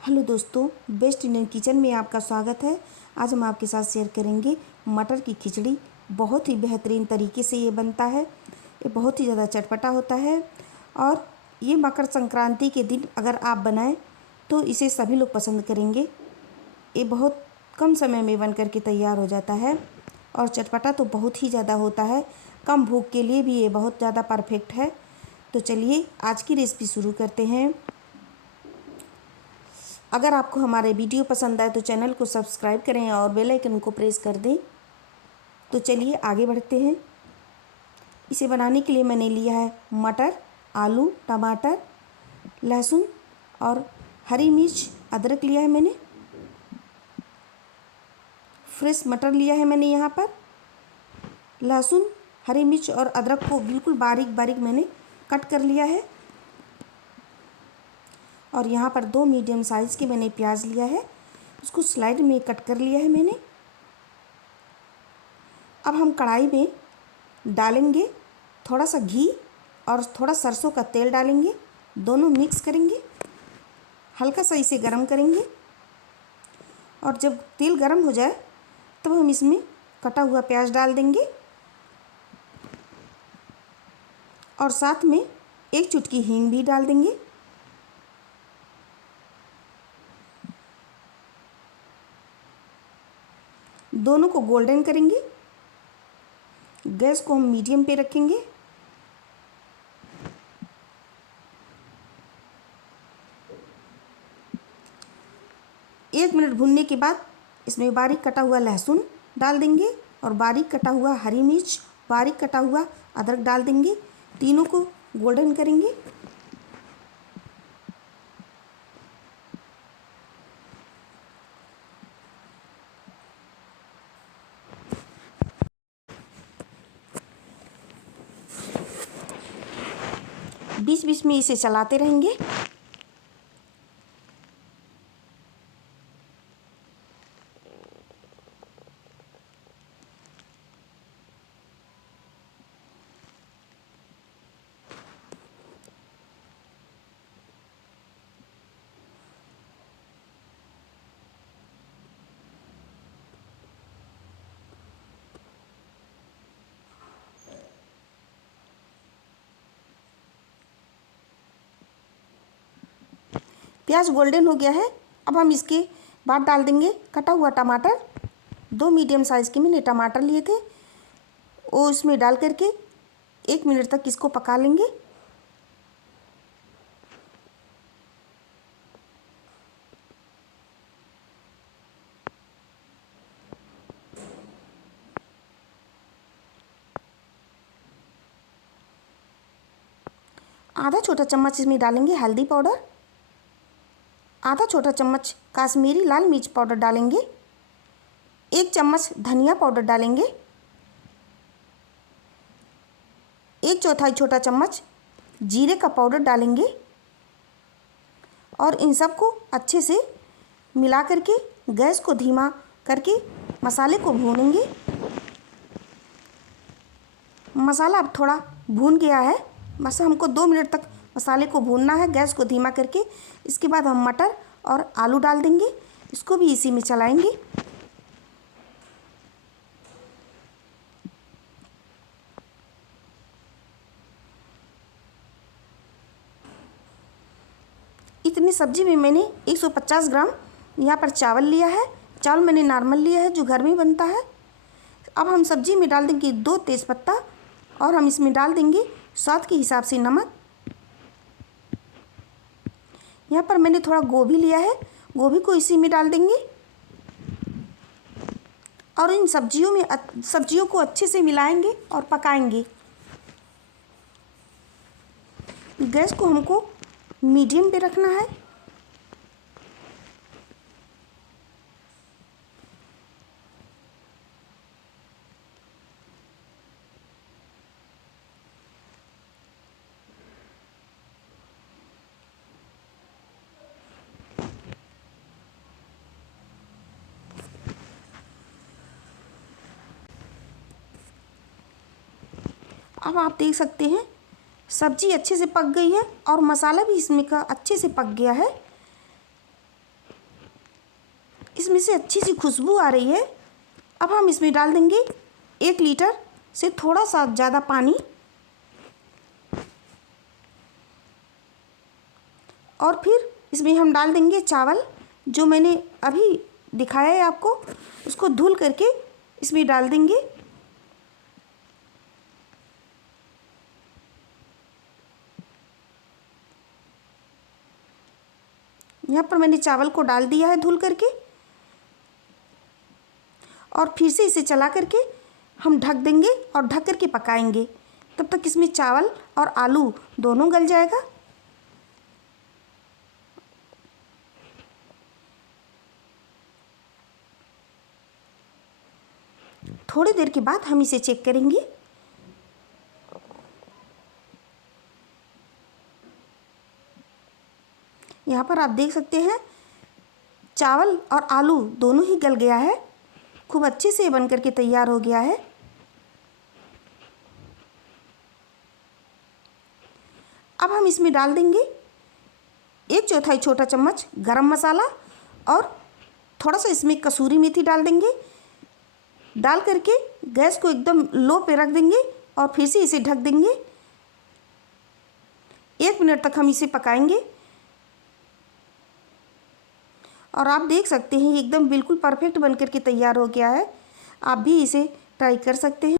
Hello दोस्तों, best Indian kitchen में आपका स्वागत है। आज हम आपके साथ शेयर करेंगे मटर की खिचड़ी। बहुत ही बेहतरीन तरीके से ये बनता है। ये बहुत ही ज़्यादा चटपटा होता है और ये मकर संक्रांति के दिन अगर आप बनाएं तो इसे सभी लोग पसंद करेंगे। ये बहुत कम समय में बन करके तैयार हो जाता है और चटपटा तो बहुत ही ज़्यादा होता है। कम भूख के लिए भी ये बहुत ज़्यादा परफेक्ट है। तो चलिए आज की रेसिपी शुरू करते हैं। अगर आपको हमारे वीडियो पसंद आए तो चैनल को सब्सक्राइब करें और बेल आइकन को प्रेस कर दें। तो चलिए आगे बढ़ते हैं। इसे बनाने के लिए मैंने लिया है मटर, आलू, टमाटर, लहसुन और हरी मिर्च, अदरक लिया है मैंने। फ्रेश मटर लिया है मैंने। यहाँ पर लहसुन, हरी मिर्च और अदरक को बिल्कुल बारीक बारीक मैंने कट कर लिया है। और यहाँ पर 2 मीडियम साइज़ के मैंने प्याज लिया है, उसको स्लाइड में कट कर लिया है मैंने। अब हम कढ़ाई में डालेंगे थोड़ा सा घी और थोड़ा सरसों का तेल डालेंगे। दोनों मिक्स करेंगे, हल्का सा इसे गरम करेंगे और जब तेल गरम हो जाए तब हम इसमें कटा हुआ प्याज डाल देंगे और साथ में 1 चुटकी हींग भी डाल देंगे। दोनों को गोल्डन करेंगे। गैस को हम मीडियम पे रखेंगे। एक मिनट भूनने के बाद इसमें बारीक कटा हुआ लहसुन डाल देंगे और बारीक कटा हुआ हरी मिर्च, बारीक कटा हुआ अदरक डाल देंगे। तीनों को गोल्डन करेंगे। बीच बीच में इसे चलाते रहेंगे। प्याज गोल्डन हो गया है। अब हम इसके बाद डाल देंगे कटा हुआ टमाटर। 2 मीडियम साइज़ के मैंने टमाटर लिए थे, वो इसमें डाल करके 1 मिनट तक इसको पका लेंगे। आधा छोटा चम्मच इसमें डालेंगे हल्दी पाउडर, आधा छोटा चम्मच काश्मीरी लाल मिर्च पाउडर डालेंगे, 1 चम्मच धनिया पाउडर डालेंगे, 1/4 छोटा चम्मच जीरे का पाउडर डालेंगे और इन सब को अच्छे से मिला करके गैस को धीमा करके मसाले को भूनेंगे। मसाला अब थोड़ा भून गया है, बस हमको 2 मिनट तक मसाले को भूनना है गैस को धीमा करके। इसके बाद हम मटर और आलू डाल देंगे, इसको भी इसी में चलाएंगे। इतनी सब्जी में मैंने 150 ग्राम यहाँ पर चावल लिया है। चावल मैंने नॉर्मल लिया है जो घर में बनता है। अब हम सब्जी में डाल देंगे 2 तेज़पत्ता और हम इसमें डाल देंगे स्वाद के हिसाब से नमक। यहाँ पर मैंने थोड़ा गोभी लिया है, गोभी को इसी में डाल देंगे और इन सब्जियों को अच्छे से मिलाएंगे और पकाएंगे। गैस को हमको मीडियम पे रखना है। अब आप देख सकते हैं सब्जी अच्छे से पक गई है और मसाला भी इसमें का अच्छे से पक गया है। इसमें से अच्छी सी खुशबू आ रही है। अब हम इसमें डाल देंगे 1 लीटर से थोड़ा सा ज़्यादा पानी और फिर इसमें हम डाल देंगे चावल जो मैंने अभी दिखाया है आपको, उसको धुल करके इसमें डाल देंगे। यहाँ पर मैंने चावल को डाल दिया है धुल करके और फिर से इसे चला करके हम ढक देंगे और ढक करके पकाएंगे। तब तक इसमें चावल और आलू दोनों गल जाएगा। थोड़ी देर के बाद हम इसे चेक करेंगे। यहाँ पर आप देख सकते हैं चावल और आलू दोनों ही गल गया है, खूब अच्छे से बन करके तैयार हो गया है। अब हम इसमें डाल देंगे 1/4 छोटा चम्मच गरम मसाला और थोड़ा सा इसमें कसूरी मेथी डाल देंगे। डाल करके गैस को एकदम लो पे रख देंगे और फिर से इसे ढक देंगे। 1 मिनट तक हम इसे पकाएंगे और आप देख सकते हैं एकदम बिल्कुल परफेक्ट बन करके तैयार हो गया है। आप भी इसे ट्राई कर सकते हैं।